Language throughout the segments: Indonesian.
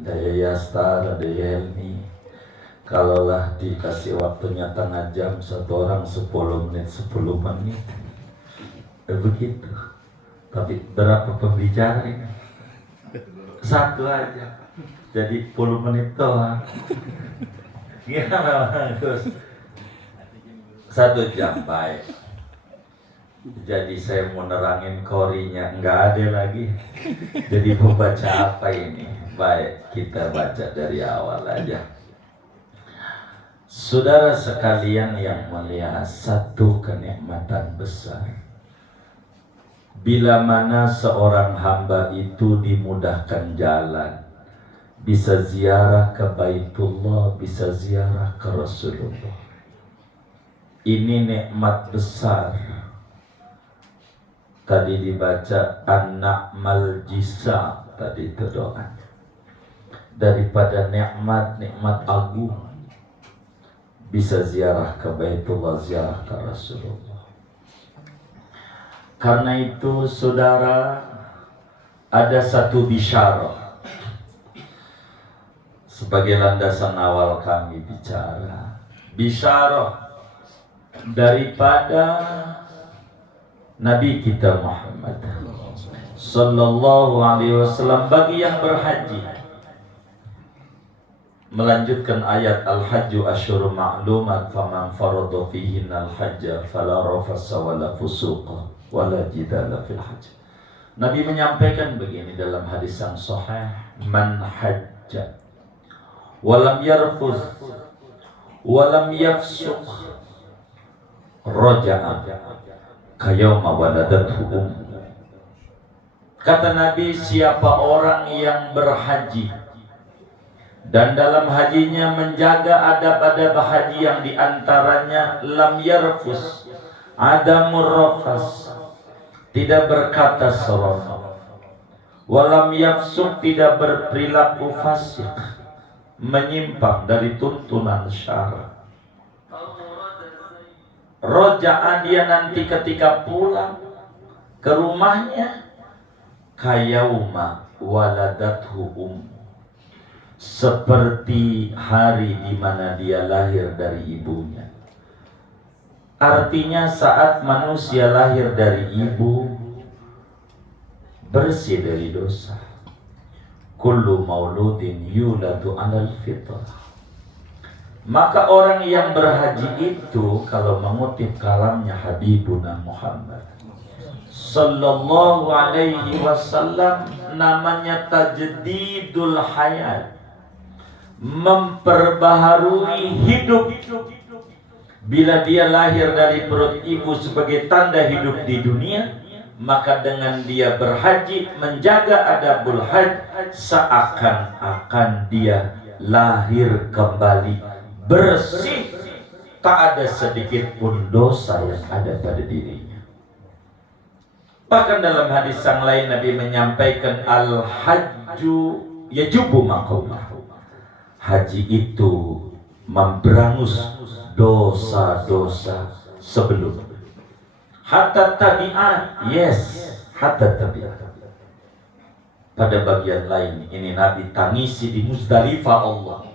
ada Yayasta, ada Yelmi. Kalaulah dikasih waktunya tengah jam, satu orang 10 menit, 10 menit. Begitu. Tapi berapa pembicara ini? Satu aja. Jadi 10 menit doang. Gimana bagus? 1 jam baik. Jadi saya mau nerangin korinya, nggak ada lagi. Jadi mau baca apa ini? Baik, kita baca dari awal aja. Saudara sekalian yang mulia, satu kenikmatan besar bila mana seorang hamba itu dimudahkan jalan, bisa ziarah ke Baitullah, bisa ziarah ke Rasulullah. Ini nikmat besar. Tadi dibaca an-na'mal jisa, tadi itu doa. Daripada nikmat agung, bisa ziarah ke Baitullah, ziarah ke Rasulullah. Karena itu saudara, ada satu bisyarah sebagai landasan awal kami bicara. Bisyarah daripada Nabi kita Muhammad sallallahu alaihi wasallam bagi yang berhaji. Melanjutkan ayat Al-Hajju asyhurun ma'lumat, faman farada fihinna al-hajja fala rafasa wala fusuqa wala jidala fil hajj. Nabi menyampaikan begini dalam hadis yang sahih, man hajja walam yarfuz walam yafsuq raja'a kayawma waladathu ummu. Kata Nabi, siapa orang yang berhaji dan dalam hajinya menjaga adab-adab haji yang diantaranya lam yarfus, adamur rafas, tidak berkata seronok, walam yafsuk, tidak berperilaku fasik, menyimpang dari tuntunan syara. Roja'a, dia nanti ketika pulang ke rumahnya, kayauma waladathu ummu, seperti hari di mana dia lahir dari ibunya. Artinya saat manusia lahir dari ibu, bersih dari dosa. Kullu mauludin yuladu 'alal fitrah. Maka orang yang berhaji itu, kalau mengutip kalamnya Habibuna Muhammad sallallahu alaihi wasallam, namanya tajdidul hayat, memperbaharui hidup. Bila dia lahir dari perut ibu sebagai tanda hidup di dunia, maka dengan dia berhaji, menjaga adabul hajj, seakan-akan dia lahir kembali bersih, tak ada sedikit pun dosa yang ada pada dirinya. Bahkan dalam hadis yang lain Nabi menyampaikan al-hajju yajubu maqamahu. Haji itu memberangus dosa-dosa sebelum. Hatta tabi'at, yes, hatta tabi'at. Pada bagian lain ini Nabi tangisi di Muzdalifah Allah,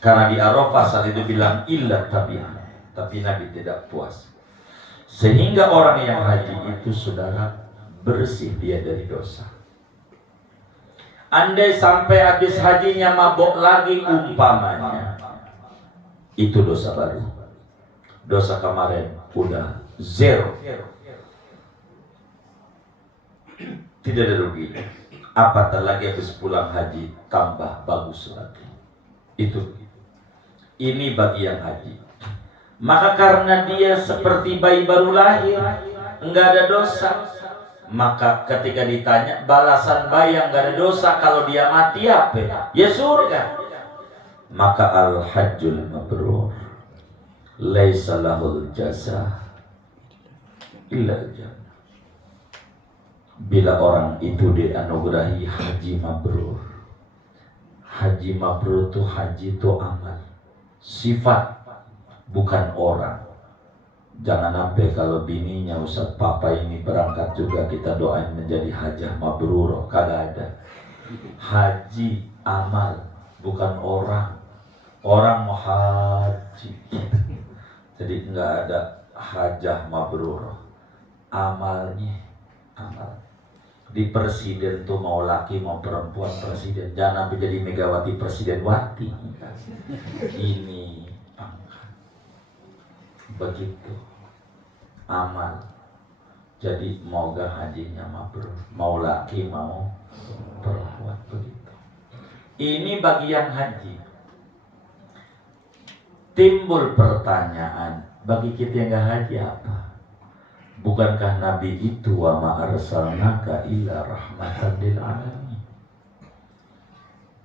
karena di Arafah saat itu bilang illa tabi'at, tapi Nabi tidak puas. Sehingga orang yang haji itu saudara, bersih dia dari dosa. Andai sampai habis hajinya mabok lagi umpamanya, itu dosa baru. Dosa kemarin udah zero, tidak ada rugi. Apatah lagi habis pulang haji tambah bagus lagi. Itu ini bagi yang haji. Maka karena dia seperti bayi baru lahir, enggak ada dosa, maka ketika ditanya balasan bayi yang enggak ada dosa kalau dia mati apa? Ya surga. Maka al-hajjul mabrur laisa lahul jaza illa jannah. Bila orang itu dianugerahi haji mabrur. Haji mabrur itu haji itu amal, sifat, bukan orang. Jangan sampai kalau bininya Ustaz Papa ini berangkat juga kita doain menjadi hajah mabrur, kagak ada. Haji amal, bukan orang. Orang mau haji. Jadi enggak ada hajah mabrur. Amalnya amal. Di presiden tuh mau laki mau perempuan presiden, jangan sampai jadi Megawati presiden wati. Ini pangkat. Begitu amal. Jadi mau gak hajinya mabrur, mau laki mau perempuan, begitu. Ini bagian haji. Timbul pertanyaan, bagi kita yang gak haji apa? Bukankah Nabi itu wa ma arsalnaka illa rahmatan lil alamin?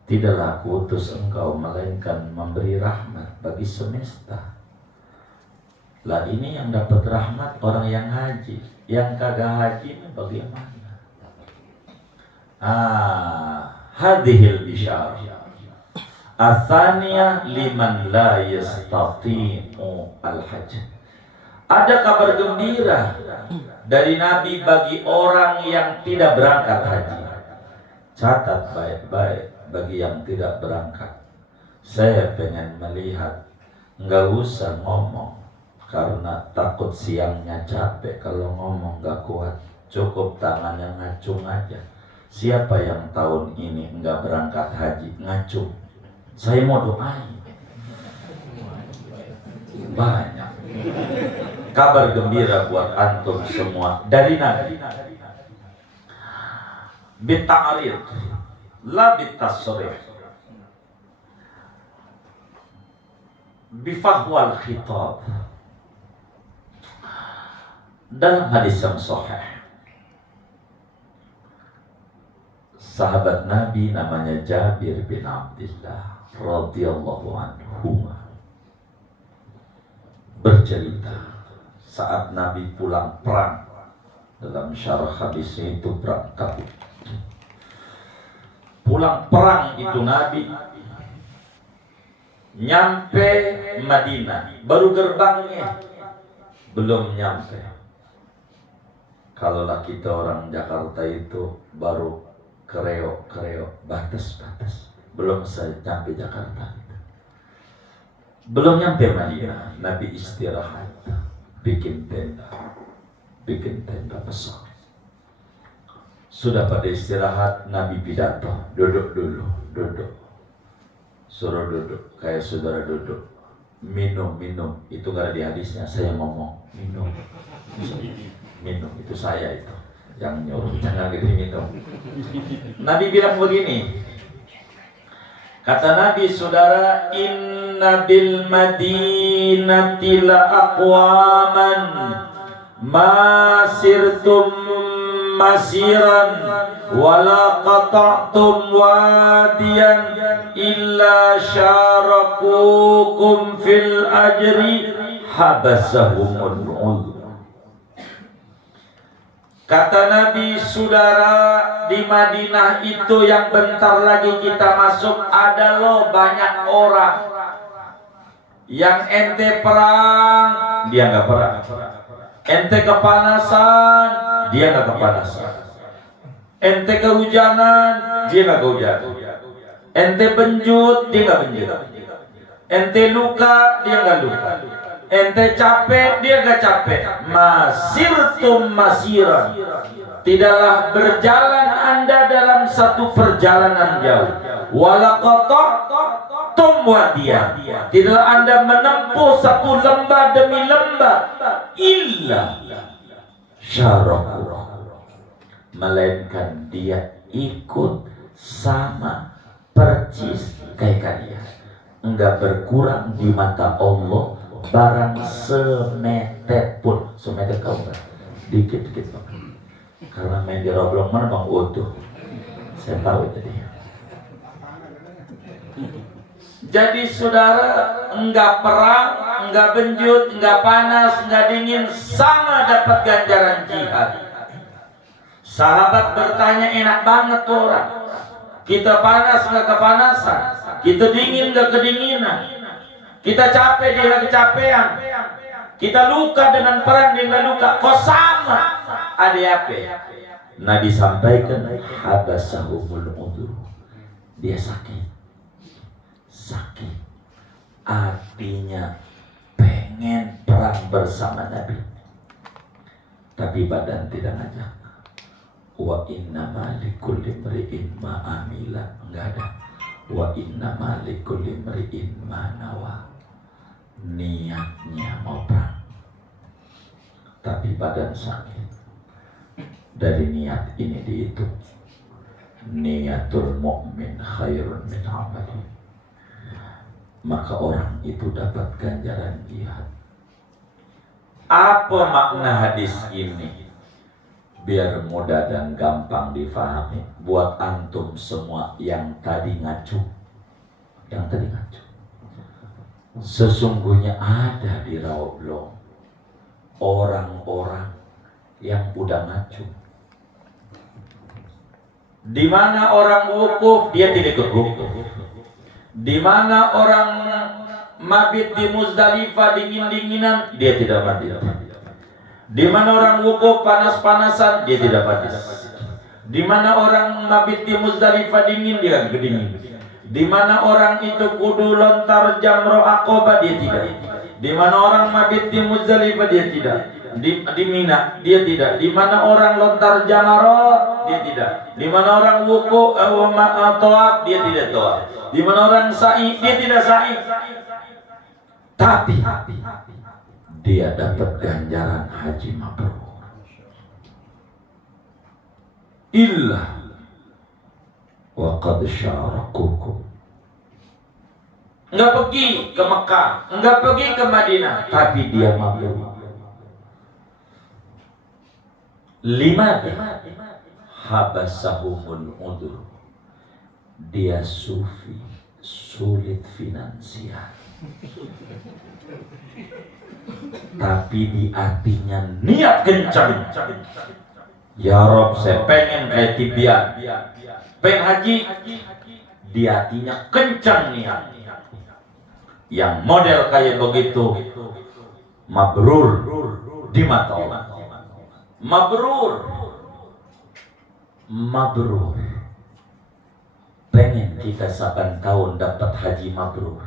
Tidaklah aku utus engkau melainkan memberi rahmat bagi semesta. Lah ini yang dapat rahmat orang yang haji. Yang kagak haji bagaimana? Hadhil bisyar Athaniya liman la yastati'u al-hajj. Ada kabar gembira dari Nabi bagi orang yang tidak berangkat haji. Catat baik-baik bagi yang tidak berangkat. Saya pengen melihat, nggak usah ngomong karena takut siangnya capek. Kalau ngomong nggak kuat, cukup tangannya ngacung aja. Siapa yang tahun ini nggak berangkat haji, ngacung. Saya mau doain. Banyak kabar gembira buat antum semua dari Nabi. Bita'arid la bitasrih, bifahwal khitab. Dalam hadis yang sahih, sahabat Nabi namanya Jabir bin Abdullah radhiyallahu anhu bercerita saat Nabi pulang perang. Dalam syarah hadisnya itu perang Tabuk. Pulang perang itu Nabi nyampe Madinah, baru gerbangnya belum nyampe. Kalaulah kita orang Jakarta itu baru kereok batas, belum sampai Jakarta. Belum nyampe Madinah, Nabi istirahat, bikin tenda besar. Sudah pada istirahat, Nabi pidato, duduk dulu, suruh duduk, kayak saudara duduk, minum, itu nggak ada di hadisnya, saya ngomong, minum, itu saya itu, yang nyuruh, jangan gitu minum. Nabi bilang begini, kata Nabi, saudara, inna bil madinati la aqwaman ma sirtum masiran wala qata'tum wadiyan illa syarakukum fil ajri habasahumul udhr. Kata Nabi, saudara, di Madinah itu yang bentar lagi kita masuk ada loh banyak orang yang ente perang, dia nggak perang. Ente kepanasan, dia nggak kepanasan. Ente kehujanan, dia nggak kehujanan. Ente benjut, dia nggak benjut. Ente luka, dia nggak luka. Ente capek, dia nggak capek. Masirtum masiran, tidaklah berjalan Anda dalam satu perjalanan jauh. Walaqatum wadiyan, tidaklah Anda menempuh satu lembah demi lembah. Illa syaraku, melainkan dia ikut sama percis kayak kalian. Enggak berkurang di mata Allah barang semeter pun. Semeter kau enggak? Dikit-dikit bang. Karena main di Roblong mana bang utuh. Saya tahu jadi. Jadi saudara, enggak perang, enggak benjut, enggak panas, enggak dingin, sama dapat ganjaran jihad. Sahabat bertanya, enak banget tuh orang. Kita panas enggak kepanasan, kita dingin enggak kedinginan, kita capek dia enggak kecapean, kita luka dengan perang dia enggak luka, kok sama? Ada apa? Nabi sampaikan habasahumul udur, dia sakit, artinya pengen perang bersama Nabi, tapi badan tidak ngajak. Wa innama likulli imri'in ma amila, enggak ada. Wa innama likulli imri'in ma nawa, niatnya mau perang tapi badan sakit. Dari niat ini dihitung, niatul mu'min khairun min amali, maka orang itu dapat ganjaran jihad. Apa makna hadis ini? Biar mudah dan gampang difahami buat antum semua yang tadi ngacu. Sesungguhnya ada di Rawabelong orang-orang yang udah ngacu. Di mana orang wukuf, dia tidak ikut wukuf. Di mana orang mabit di Muzdalifah dingin-dinginan, dia tidak mandi. Di mana orang wukuf panas-panasan, dia tidak mandi. Di mana orang mabit di Muzdalifah dingin, dia kedingin. Di mana orang itu kudu lontar jamroh Aqabah, dia tidak. Di mana orang mabit di Muzdalifah, dia tidak. Di Mina, dia tidak. Di mana orang lontar jamarah, dia tidak. Di mana orang wukuf tawaf, dia tidak tawaf. Di mana orang sa'i, dia tidak sa'i. Tapi dia dapat ganjaran haji mabrur. Illa wa qad syarakukum. Enggak pergi ke Mekah, enggak pergi ke Madinah, tapi dia mabrur. Lima habasahumul udur, dia sufi, sulit finansial, tapi di hatinya niat kencang. Ya Rob, saya pengen kayak Tibian, pengen haji. Di hatinya kencang niat. Yang model kayak begitu mabrur di mata Allah. Mabrur. Pengen kita 8 tahun dapat haji mabrur.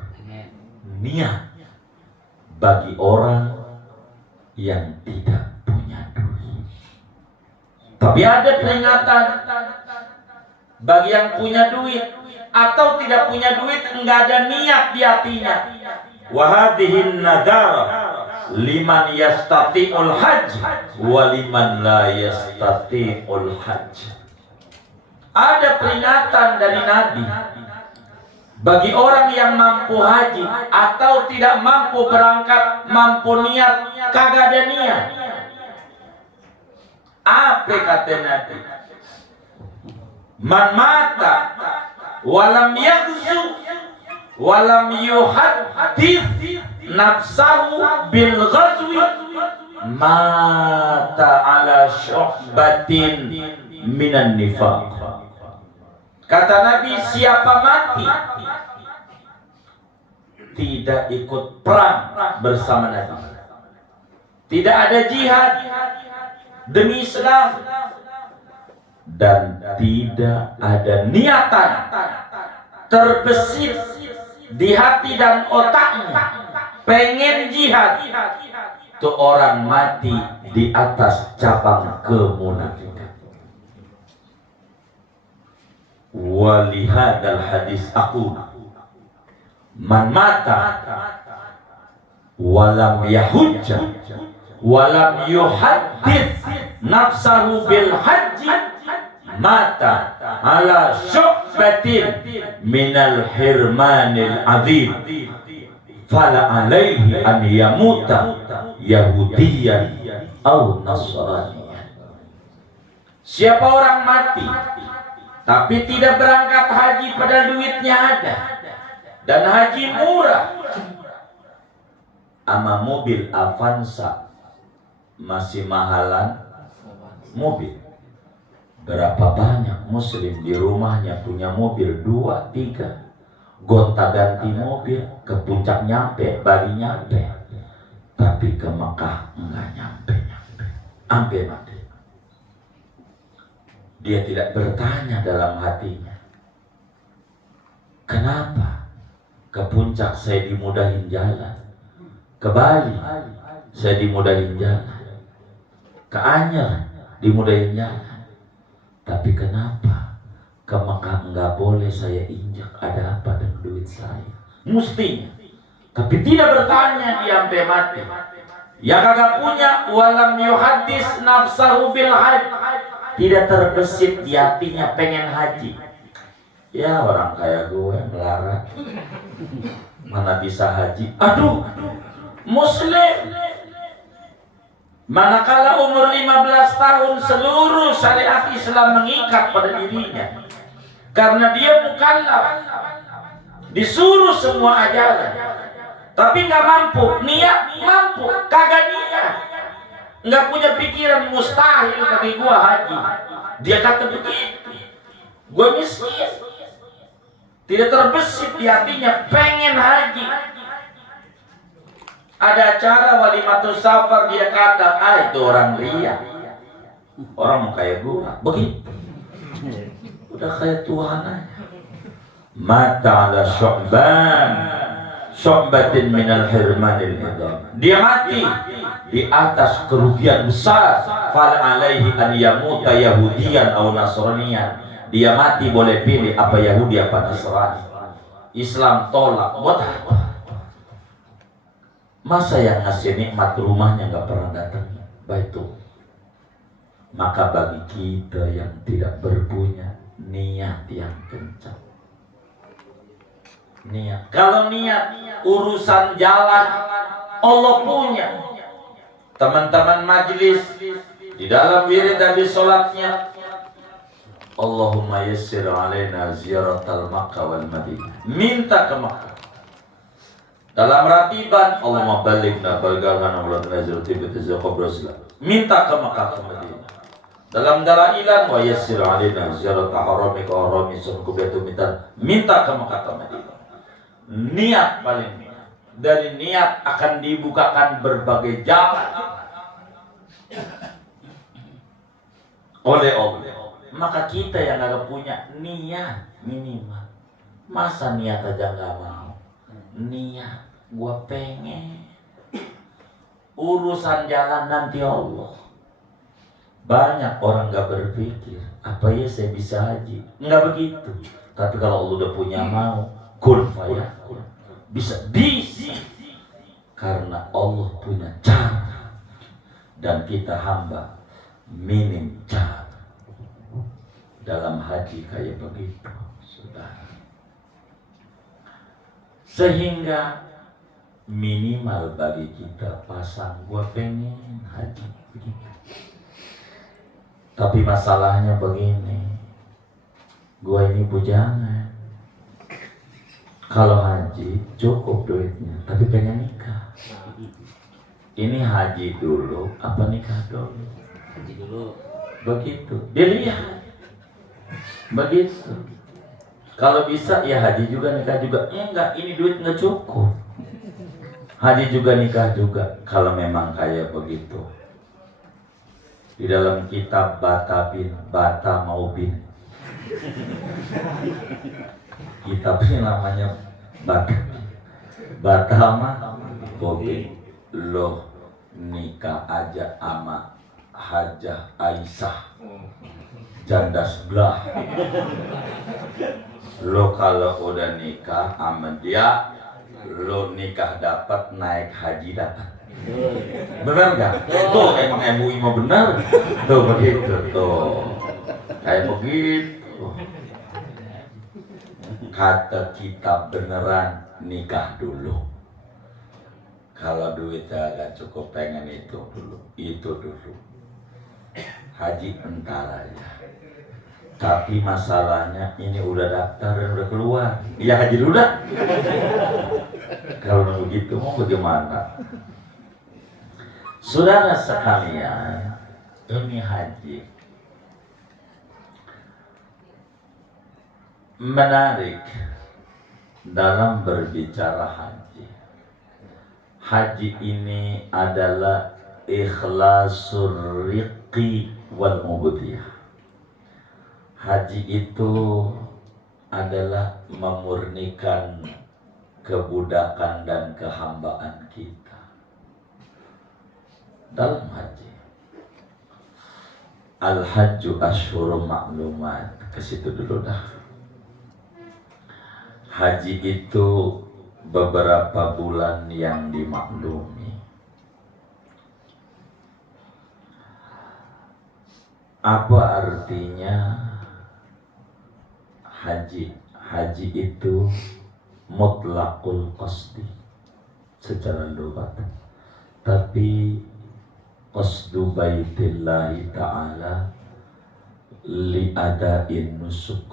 Niat bagi orang yang tidak punya duit. Tapi ada peringatan bagi yang punya duit atau tidak punya duit, enggak ada niat di hatinya. Wa hadhihi nadara liman yastati'ul hajj wa liman la yastati'ul hajj. Ada peringatan dari Nabi bagi orang yang mampu haji atau tidak mampu berangkat, mampu niat, kagak ada niat. Apa kata Nabi? Man mata walam yaghzu walam yuhaddits nafsahu bil ghazwi mata ala syuhbatin minan nifaq. Kata Nabi, siapa mati tidak ikut perang bersama Nabi, tidak ada jihad demi Islam, dan tidak ada niatan terbesit di hati dan otaknya pengen jihad, itu orang mati di atas cabang kemunafikan. Walihadal hadis aku man mata walam yahujja walam yuhaddits nafsahu bil haji mata ala syu'batin minal hirmanil azim fala alaihi an yamuta yahudiyan au nasraniyan. Siapa orang mati tapi tidak berangkat haji padahal duitnya ada dan haji murah, ama mobil Avanza masih mahalan mobil. Berapa banyak muslim di rumahnya punya mobil 2, 3, gonta ganti mobil, ke puncak nyampe, Bali nyampe, tapi ke Mekah enggak nyampe, ampe mati. dia tidak bertanya dalam hatinya, kenapa ke puncak saya dimudahin jalan, ke Bali saya dimudahin jalan, ke Anyer dimudahin jalan, tapi kenapa ke Mekah enggak boleh saya injak, ada apa dengan duit saya? Mestinya. Tapi tidak bertanya dia sampai mati. Yang kagak punya walam yuhaddis nafsahu bil hajj, tidak terbesit di hatinya pengen haji. Ya orang kayak gue melarat, mana bisa haji? Aduh, muslim. Manakala umur 15 tahun seluruh syariat Islam mengikat pada dirinya, karena dia mukallaf, disuruh semua ajaran, tapi nggak mampu, niat mampu, kagak niat, nggak punya pikiran, mustahil bagi gua haji. Dia kata begitu, gua miskin, tidak terbesit di hatinya pengen haji. Ada acara walimatus safar, dia kata, itu orang ria, orang mau kayak gua, begitu, udah kayak Tuhan aja. Mata ala syu'batin minal hirmanil idam, dia mati di atas kerugian besar. Fal alaihi an yamuta yahudiyan atau nasraniyan, dia mati boleh pilih apa Yahudi apa Nasrani. Islam tolak, buat apa? Masa yang ngasih nikmat rumahnya nggak pernah datang? Baitul. Maka bagi kita yang tidak berpunya, niat yang kencang. Niat. Kalau niat urusan jalan Allah punya. Teman-teman majlis di dalam wirid dan di sholatnya, Allahumma yassir alaina ziyaratal Makkah wal Madinah. Minta ke Makkah. Dalam ratiban, Allahumma balighna balghaghana wa la nazrati bi tazaqabrasla. Minta ke Makkah ke Madinah. Dalam dalailan wa yassir alaina ziyarat haramika wa harami sunqubatu mitan. Minta ke Makkah ke Madinah. Niat paling niat. Dari niat akan dibukakan berbagai jalan oleh Allah. Maka kita yang agak punya niat minimal. Masa niat aja nggak mau? Niat, gua pengen. Urusan jalan nanti Allah. Banyak orang gak berpikir, apa ya saya bisa haji? Enggak begitu. Tapi kalau Allah udah punya mau, kun fayakun. Bisa. Karena Allah punya cara. Dan kita hamba minim cara. Dalam haji kayak begitu, saudara. Sehingga minimal bagi kita pasang, gua pengen haji begitu. Tapi masalahnya begini, gua ini bujangan. Kalau haji cukup duitnya, tapi pengen nikah. Ini haji dulu apa nikah dulu? Haji dulu. Begitu. Dilihat. Begitu. Kalau bisa ya haji juga nikah juga. Enggak, ini duit nggak cukup. Haji juga nikah juga. Kalau memang kayak begitu. Di dalam kitab Bata mau bin. Kitab ini namanya Bata mah Bobi. Lo nikah aja ama Hajah Aisyah janda sebelah. Lo kalau udah nikah sama dia, lo nikah dapat, naik haji dapat. Benar nggak? Tuh emang MUI mau benar. Tuh begitu tuh. Kayak begitu. Kata kita beneran nikah dulu. Kalau duitnya agak cukup pengen itu dulu. Haji entar aja. Tapi masalahnya ini udah daftar dan udah keluar. Iya haji dulu dah. Kalau begitu mau bagaimana? Saudara sekalian, ini haji. Menarik dalam berbicara haji. Haji ini adalah ikhlasul riqi wal ubudiyah. Haji itu adalah memurnikan kebudakan dan kehambaan kita dalam haji. Al-hajju asyhurun ma'lumat. Ke situ dulu dah. Haji itu beberapa bulan yang dimaklumi. Apa artinya haji? Haji itu mutlaqul qasdi secara lughat. Tapi qasdu baitillahi ta'ala li ada'in nusuk.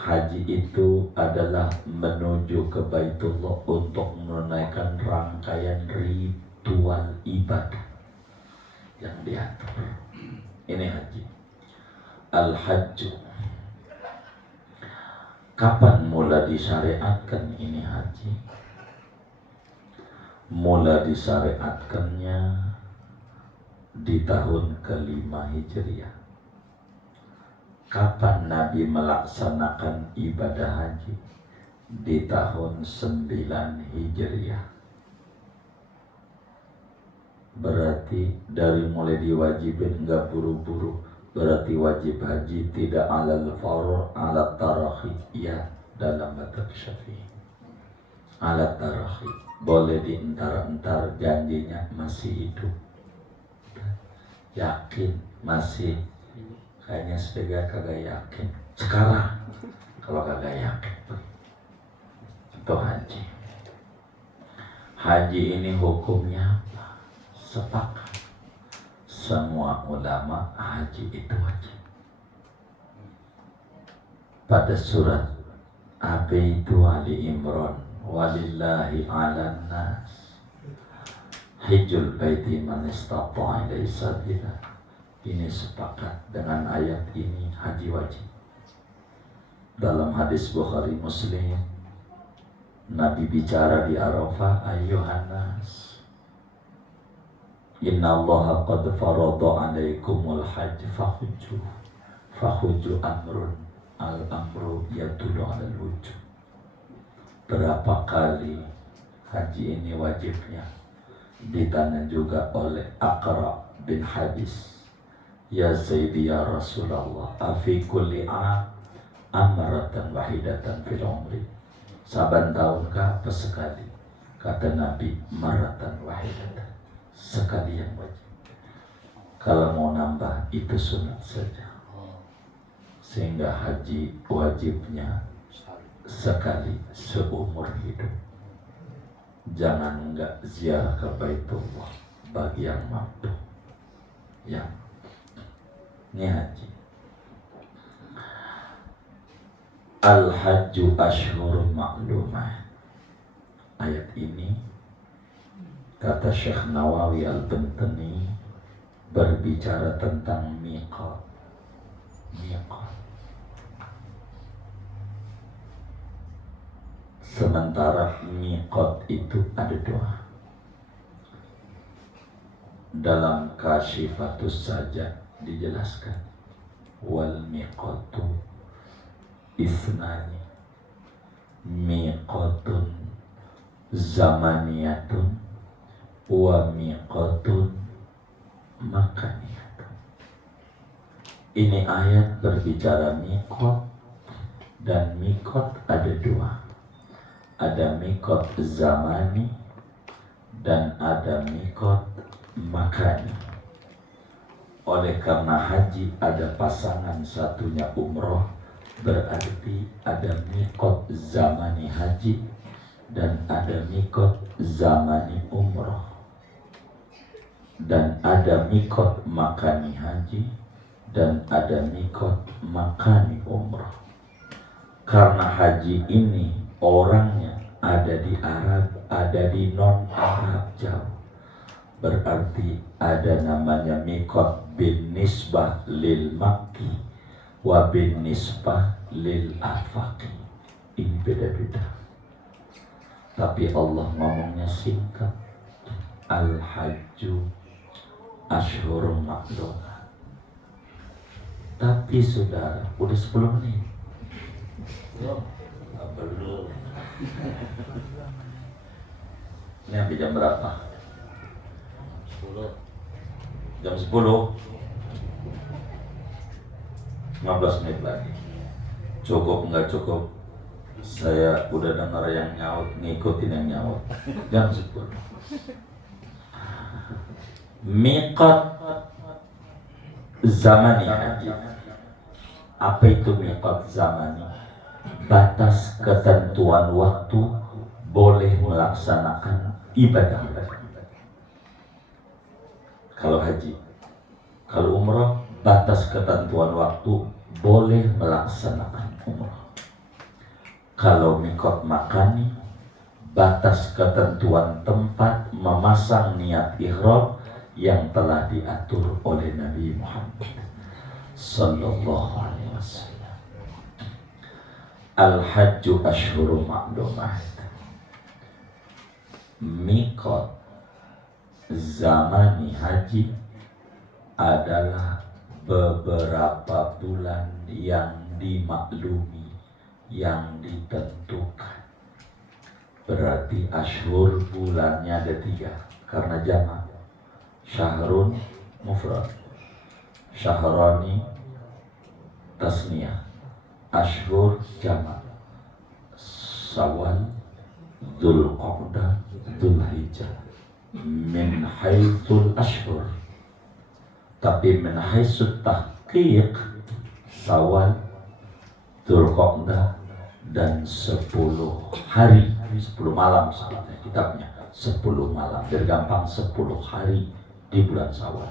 Haji itu adalah menuju ke Baitullah untuk menunaikan rangkaian ritual ibadah yang diatur. Ini haji. Al-hajju. Kapan mula disyariatkan ini haji? Mula disyariatkannya di tahun ke-5 Hijriah. Kapan Nabi melaksanakan ibadah haji? Di tahun 9 Hijriah. Berarti dari mulai diwajibin enggak buru-buru. Berarti wajib haji tidak alal far' ala tarahi. Ya, dalam madhab Syafi'i. Ala tarahi. Boleh dientar-entar, janjinya masih hidup. Yakin masih. Kayaknya sepeda kagak yakin. Sekarang kalau kagak yakin itu haji. Haji ini hukumnya apa? Sepakat semua ulama haji itu wajib. Pada surat apa itu Ali Imran, walillahi 'alan nas hijjul baiti man istata'a ilaihi sabila. Ini sepakat dengan ayat ini, haji wajib. Dalam hadis Bukhari Muslim, Nabi bicara di Arafah, ayyuhan nas, inna allaha qad farada alaikumul hajj fahujju amrun al-amru yadullu alal wujub. Berapa kali haji ini wajibnya? Ditanya juga oleh Aqra bin Habis, ya Sayyidi ya Rasulullah, afi kulli amratan wahidatan fil umri. Saban tahun apa sekali? Kata Nabi, maratan wahidatan, sekali yang wajib. Kalau mau nambah itu sunat saja. Sehingga haji wajibnya sekali seumur hidup. Jangan enggak ziarah ke Baitullah bagi yang mampu. Ya. Ini haji. Al-hajju asyhurun ma'lumat. Ayat ini kata Syekh Nawawi Al-Bantani berbicara tentang miqat. Miqat. Sementara miqat itu ada dua. Dalam Kasyifatus Sajjad dijelaskan, wal miqatu isnani, miqatun zamaniyatun wa miqatun makaniyatun. Ini ayat berbicara miqat, dan miqat ada dua. Ada miqat zamani dan ada miqat makani. Oleh karena haji ada pasangan, satunya umroh, berarti ada miqat zamani haji dan ada miqat zamani umroh, dan ada miqat makani haji dan ada miqat makani umroh. Karena haji ini orangnya ada di Arab, ada di non-Arab jauh, berarti ada namanya miqat bin nisbah lil Makki wa bin nisbah lil afaqi. Ini beda-beda. Tapi Allah ngomongnya singkat. Al-hajju asyhurun ma'lumat. Tapi saudara, udah 10 menit. Belum. Ini sampai jam berapa? 10. Jam 10. 15 menit lagi. Cukup nggak cukup? Saya udah dengar yang nyaut, ngikutin yang nyaut. Jam 10. Miqat zamani haji. Apa itu miqat zamani? Batas ketentuan waktu boleh melaksanakan ibadah. Kalau haji, kalau umrah, batas ketentuan waktu boleh melaksanakan umrah. Kalau miqat makani, batas ketentuan tempat memasang niat ihram yang telah diatur oleh Nabi Muhammad sallallahu alaihi wasallam. Al-hajju ashhurun ma'lumat. Miqat zamani haji adalah beberapa bulan yang dimaklumi, yang ditentukan. Berarti ashur bulannya ada 3 karena jamak. Syahrun mufrad, syahrani tasniyah, ashur jamak. Syawal, Dzulqa'dah, Dzulhijjah. Min haitsul ashhur, tapi min haitsul tahqiq Syawal, Dzulqa'dah dan 10 hari, 10 malam sebetulnya kitabnya, 10 malam. Biar gampang, 10 hari di bulan Syawal.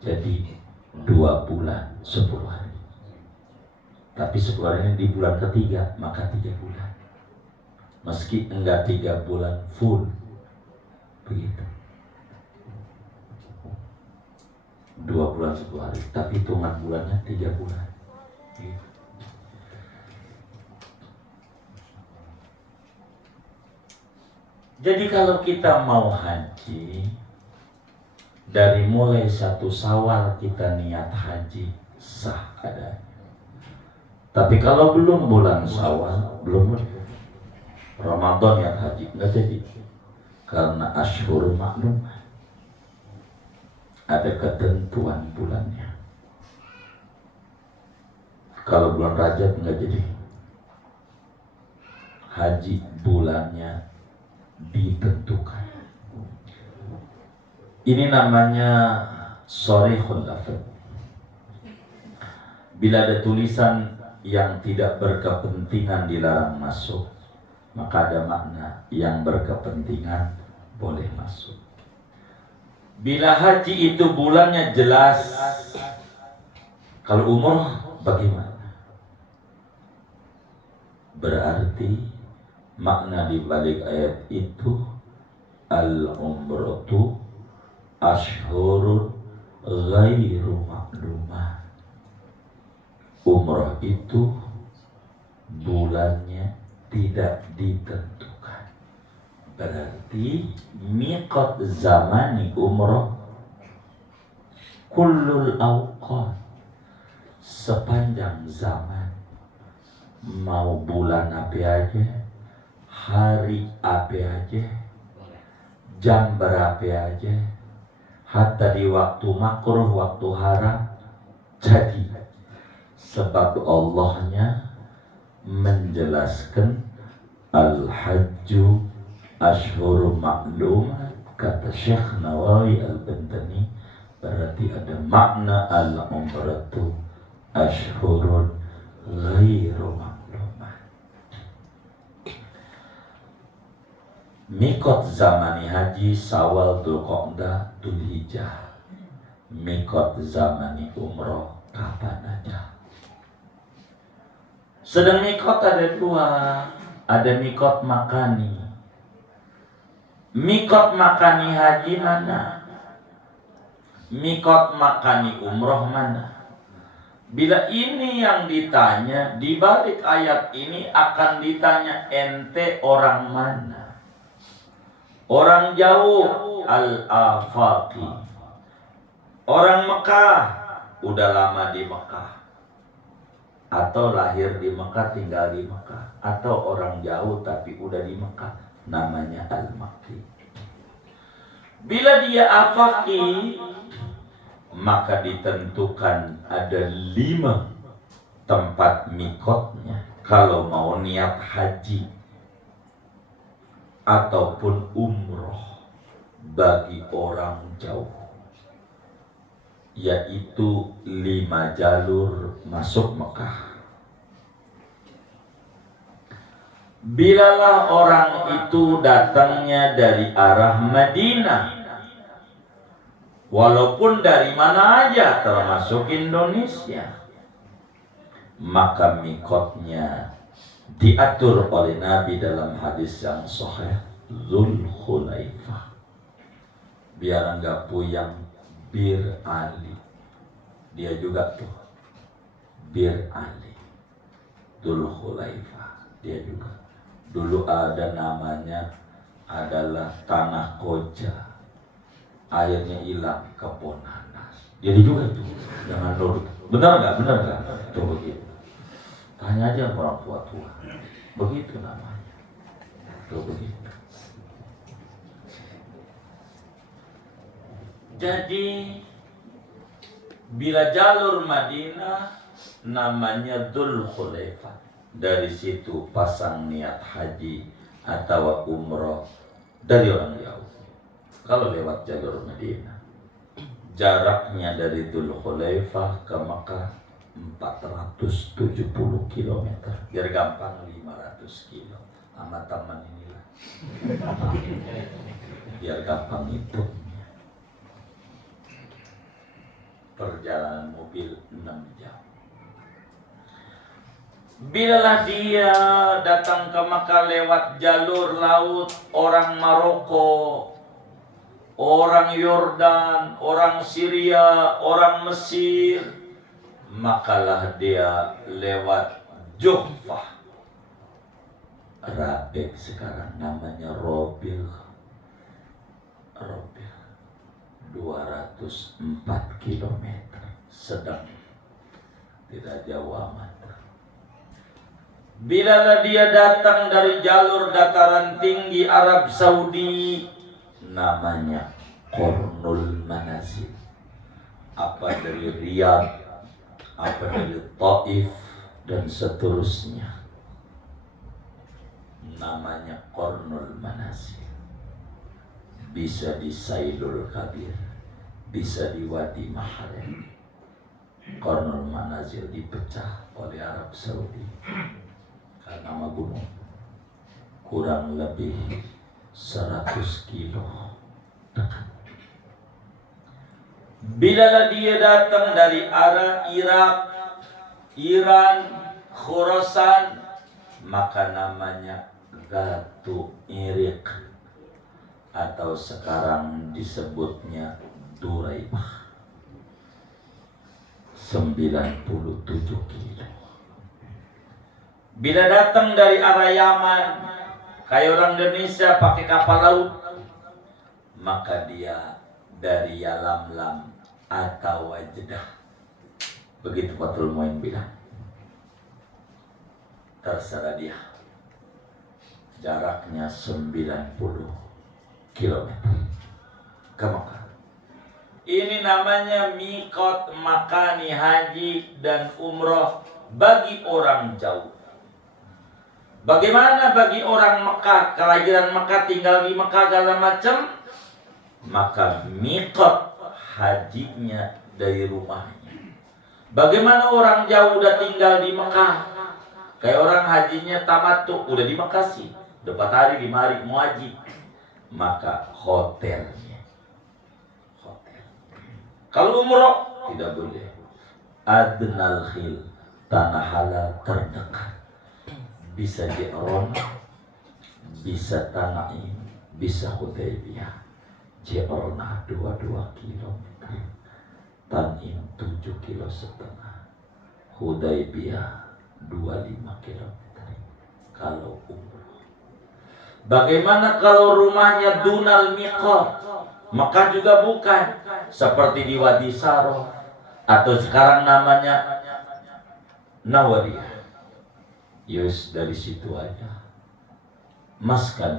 Jadi 2 bulan 10 hari. Tapi 10 hari ini di bulan ketiga, maka 3 bulan. Meski enggak 3 bulan full. Begitu. 2 bulan 10 hari, tapi hitungan bulannya 3 bulan. Gitu. Jadi kalau kita mau haji, dari mulai 1 Syawal kita niat haji, sah adanya. Tapi kalau belum bulan Syawal, belum Ramadan niat haji, enggak jadi. Karena ashhur maklum, ada ketentuan bulannya. Kalau bulan Rajab enggak jadi. Haji bulannya ditentukan. Ini namanya sharihul lafaz. Bila ada tulisan yang tidak berkepentingan dilarang masuk, maka ada makna yang berkepentingan boleh masuk. Bila haji itu bulannya jelas, kalau umrah bagaimana? Berarti makna di balik ayat itu al-umratu ashhurun ghairu maklumah. Umrah itu bulannya tidak ditentukan. Berarti miqat zamani umrah kullul awqat, sepanjang zaman, mau bulan apa aja, hari apa aja, jam berapa aja, hatta di waktu makruh, waktu haram, jadi. Sebab Allahnya menjelaskan al-hajju ashhurun ma'lumat, kata Syekh Nawawi Al-Bantani, berarti ada makna al-umratu ashhurun ghairu ma'lumat. Miqat zamani haji Syawal, Dzulqa'dah, Dzulhijjah. Miqat zamani umrah kapan aja. Sedang miqat ada 2, ada miqat makani. Miqat makani haji mana? Miqat makani umroh mana? Bila ini yang ditanya, di balik ayat ini akan ditanya, ente orang mana? Orang jauh, al-afaqi. Orang Mekah, udah lama di Mekah. atau lahir di Mekah tinggal di Mekah, atau orang jauh tapi udah di Mekah, namanya Al-Makki. Bila dia afaki, maka ditentukan ada 5 tempat mikotnya kalau mau niat haji ataupun umroh bagi orang jauh, yaitu 5 jalur masuk Mekah. Bilalah orang itu datangnya dari arah Madinah, walaupun dari mana aja termasuk Indonesia, maka mikotnya diatur oleh Nabi dalam hadis yang sahih, Dzulkhulaifah. Biar enggak puyang, Bir Ali, dia juga tuh Bir Ali, Dzulkhulaifah, dia juga. Dulu ada namanya adalah Tanah Koja, airnya hilang ke Ponanas. Jadi juga itu, jangan nurut. Benar nggak? Benar nggak? Tuh begitu. Tanya aja orang tua-tua. Begitu namanya. Tuh begitu. Jadi bila jalur Madinah namanya Dzulkhulaifah. Dari situ pasang niat haji atau umroh dari orang jauh. Kalau lewat jalur Madinah, jaraknya dari Dzulkhulaifah ke Mekah 470 km. Biar gampang 500 kilo. Sama teman inilah. Biar gampang itu. Perjalanan mobil 6 jam. Bilalah dia datang ke Makkah lewat jalur laut, orang Maroko, orang Yordan, orang Syria, orang Mesir, makalah dia lewat Juhfah. Rabek sekarang namanya Robil. 204 km, sedang, tidak jauh amat. Bilalah dia datang dari jalur dataran tinggi Arab Saudi, namanya Qarnul Manazil. Apa dari Riyadh, apa dari Taif, dan seterusnya. Namanya Qarnul Manazil. Bisa di Saidul Kabir, bisa di Wadi Mahrem. Qarnul Manazil dipecah oleh Arab Saudi karena nama gunung, kurang lebih 100 kilo dekat. Bilalah dia datang dari arah Irak, Iran, Khurasan, maka namanya Gatu Irik, atau sekarang disebutnya Duraibah. 97 kilo. Bila datang dari arah Yaman, kayak orang Indonesia pakai kapal laut, maka dia dari Yalamlam atau Jeddah. Begitu Fathul Muin bilang. Terserah dia. Jaraknya 90 km ke Makkah. Ini namanya mikot makani haji dan umroh bagi orang jauh. Bagaimana bagi orang Mekah, kelahiran Mekah, tinggal di Mekah segala macam, maka mikot hajinya dari rumahnya. Bagaimana orang jauh udah tinggal di Mekah, kayak orang hajinya tamattu, udah di Mekah sih, 4 hari 5 hari mau haji, maka hotelnya. Kalau umroh tidak boleh. Adnal khil, tanah halal terdekat. Bisa Ji'ron, bisa Tanaim, bisa Hudaybiyah. Ji'ron 22 km, Tanim 7,5 km, Hudaybiyah 25 km. Kalau umroh. Bagaimana kalau rumahnya dunal miqat? Mekah juga bukan, seperti di Wadi Saro atau sekarang namanya Nawariah. Yus dari situ aja. Maskan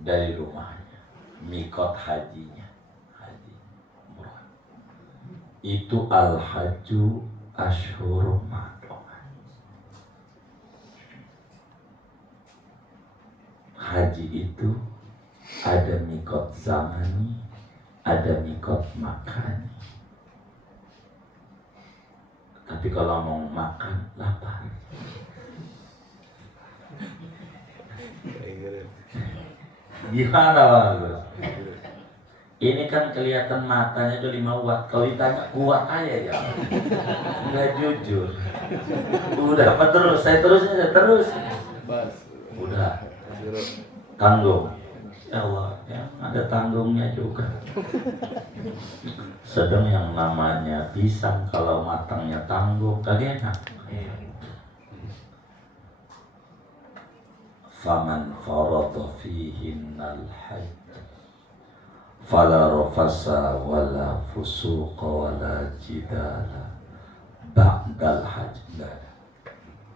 dari rumahnya, mikot hajinya, haji umrah. Itu al-hajju asyhurun ma'lumat. Haji itu ada mikot zamani, ada mikot makani. Tapi kalau mau makan lapar. Gimana Bang? Ini kan kelihatan matanya udah 5 watt. Kalau ditanya kuat aja ya. Enggak jujur. Udah apa terus? Saya terus aja terus. Udah. Tanggung. Ya Allah, ya ada tanggungnya juga. Sedang yang namanya pisang kalau matangnya tanggung kagak enak. Faman farada fihinnal hajj fala rafasa wala fusuqa wala jidala ba'dal hajj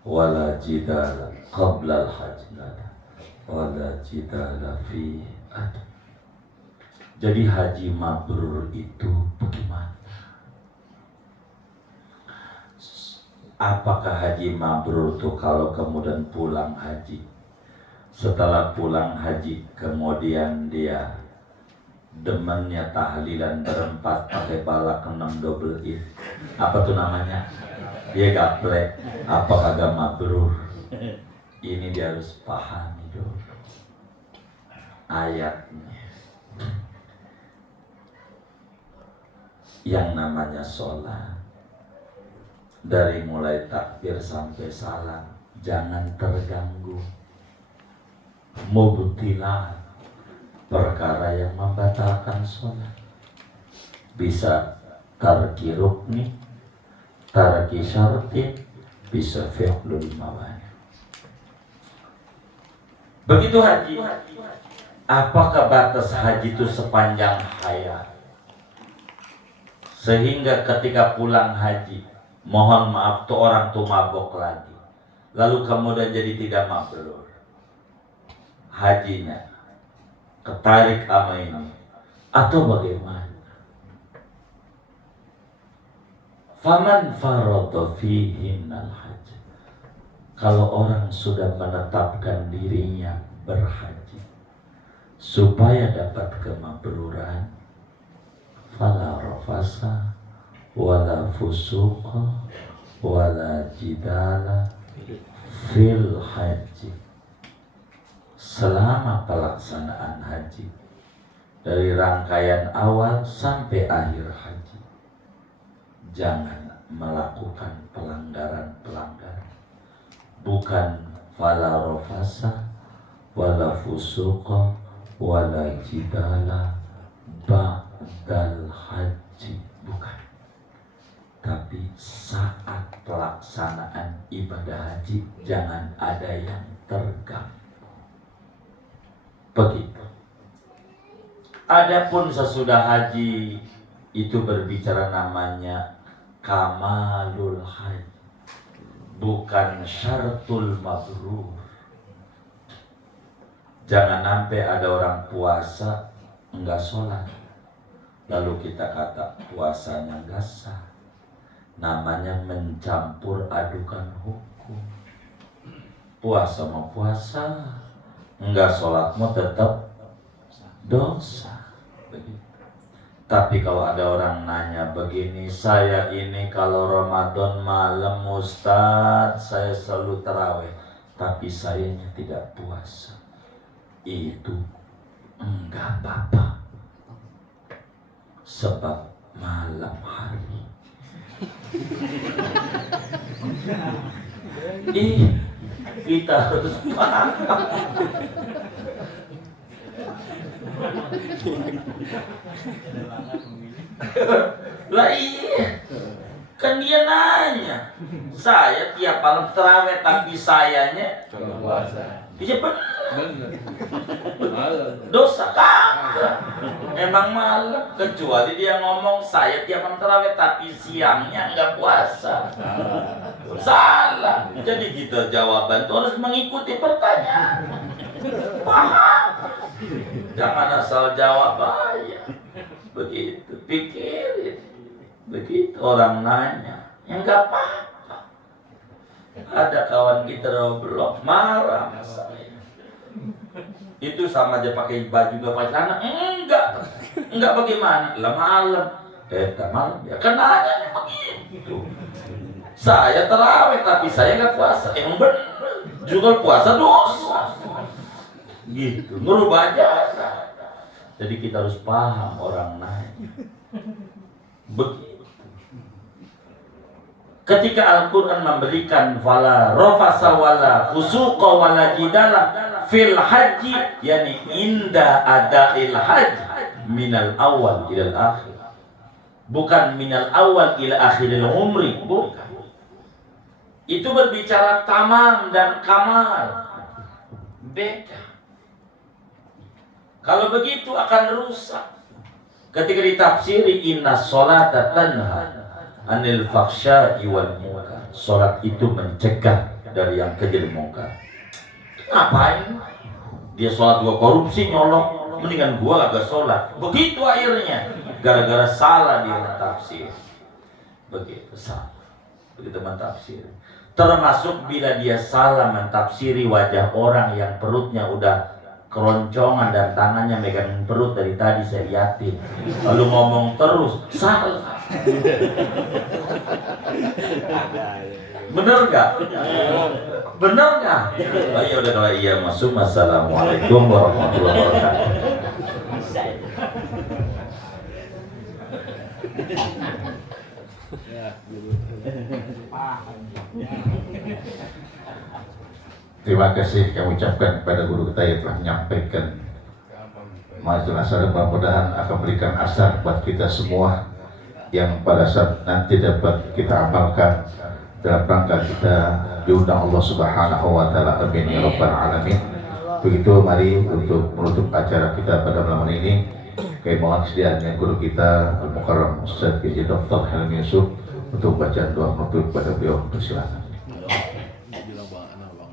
wala jidala qablal hajj wala jidala fi ad. Jadi haji mabrur itu bagaimana? Apakah haji mabrur itu kalau kemudian pulang haji, setelah pulang haji kemudian dia demennya tahlilan berempat pakai balak 6 double if, apa tuh namanya, dia gaplek, apa kagak mabrur? Ini dia harus pahami dulu ayatnya. Yang namanya sholat dari mulai takbir sampai salam jangan terganggu. Mubtilah, perkara yang membatalkan sholat. Bisa tarki rukni, tarki syartin, bisa fi'lul mawani. Begitu haji. Apakah batas haji itu sepanjang hayat? Sehingga ketika pulang haji, mohon maaf tuh orang tuh mabok lagi, lalu kemudian jadi tidak mabrur hajinya, ketarik sama ini, atau bagaimana? Faman farada fihinnal hajj. Kalau orang sudah menetapkan dirinya berhaji supaya dapat kemabruran, fala rafasa wala fusuqa wala jidala fil haji. Selama pelaksanaan haji, dari rangkaian awal sampai akhir haji, jangan melakukan pelanggaran-pelanggaran. Bukan fala rafasa wala fusuqa wala jidala ba'dal haji, bukan. Tapi saat pelaksanaan ibadah haji jangan ada yang terganggu. Begitu. Adapun sesudah haji itu berbicara namanya kamalul haji, bukan syartul mabrur. Jangan sampai ada orang puasa enggak sholat, lalu kita kata puasanya enggak sah. Namanya mencampur adukan hukum. Puasa mau puasa, enggak sholat mau tetap dosa. Begitu. Tapi kalau ada orang nanya begini, saya ini kalau Ramadan malam Ustadz saya selalu tarawih, tapi sayanya tidak puasa. Itu enggak apa-apa, sebab malam hari. Kita harus paham. Lah iya, kan dia nanya, saya tiap malam terawih tapi sayanya puasa. Iya benar. Bener. Malam. Dosa kagak. Memang malam, kecuali dia ngomong saya tiap malam tarawih tapi siangnya nggak puasa. Salah. Jadi kita jawaban itu harus mengikuti pertanyaan. Paham? Jangan asal jawab aja. Begitu, pikirin. Begitu orang nanya, ya nggak apa-apa. Ada kawan kita belum marah sama saya. Itu sama aja pakai baju nggak pakai celana? Enggak bagaimana? Lah malam, malam ya kenanya begitu. Saya tarawih tapi saya nggak puasa. Yang benar juga puasa dosa. Gitu, ngerubah aja. Jadi kita harus paham orang nanya. Begitu. Ketika Al-Quran memberikan fala rafasa wala fusuqa wala jidala fil haji, yani inda ada'il haji minal awal ilal akhir, bukan minal awal ila akhiril umri, bukan. Itu berbicara tamam dan kamal, beda. Kalau begitu akan rusak. Ketika ditafsiri inna sholata tanha anil fakhsya'i wal munkar, salat itu mencegah dari yang keji dan mungkar. Ngapain? Dia sholat gua korupsi nyolong, mendingan gua kagak sholat. Begitu akhirnya, gara-gara salah dia mentafsir. Begitu salah. Begitu mentafsir. Termasuk bila dia salah mentafsiri wajah orang yang perutnya udah keroncongan dan tangannya megang perut dari tadi saya liatin, lalu ngomong terus salah. Bener nggak? Bener nggak? Oh iya udah, kalau iya masuk. Assalamualaikum warahmatullahi wabarakatuh. Terima kasih kami ucapkan kepada guru kita yang telah menyampaikan majelis asar, mudah-mudahan akan memberikan asar buat kita semua yang pada saat nanti dapat kita amalkan dalam rangka kita diundang Allah Subhanahu wa taala. Amin ya rabbal alamin. Begitu, mari untuk menutup acara kita pada malam ini kami mohon kesediaannya guru kita Al-Mukarram Ustaz Kiai Dr. Helmi Yusuf untuk bacaan doa menutup pada beliau. Persilakan. Bilang bang, anak bang.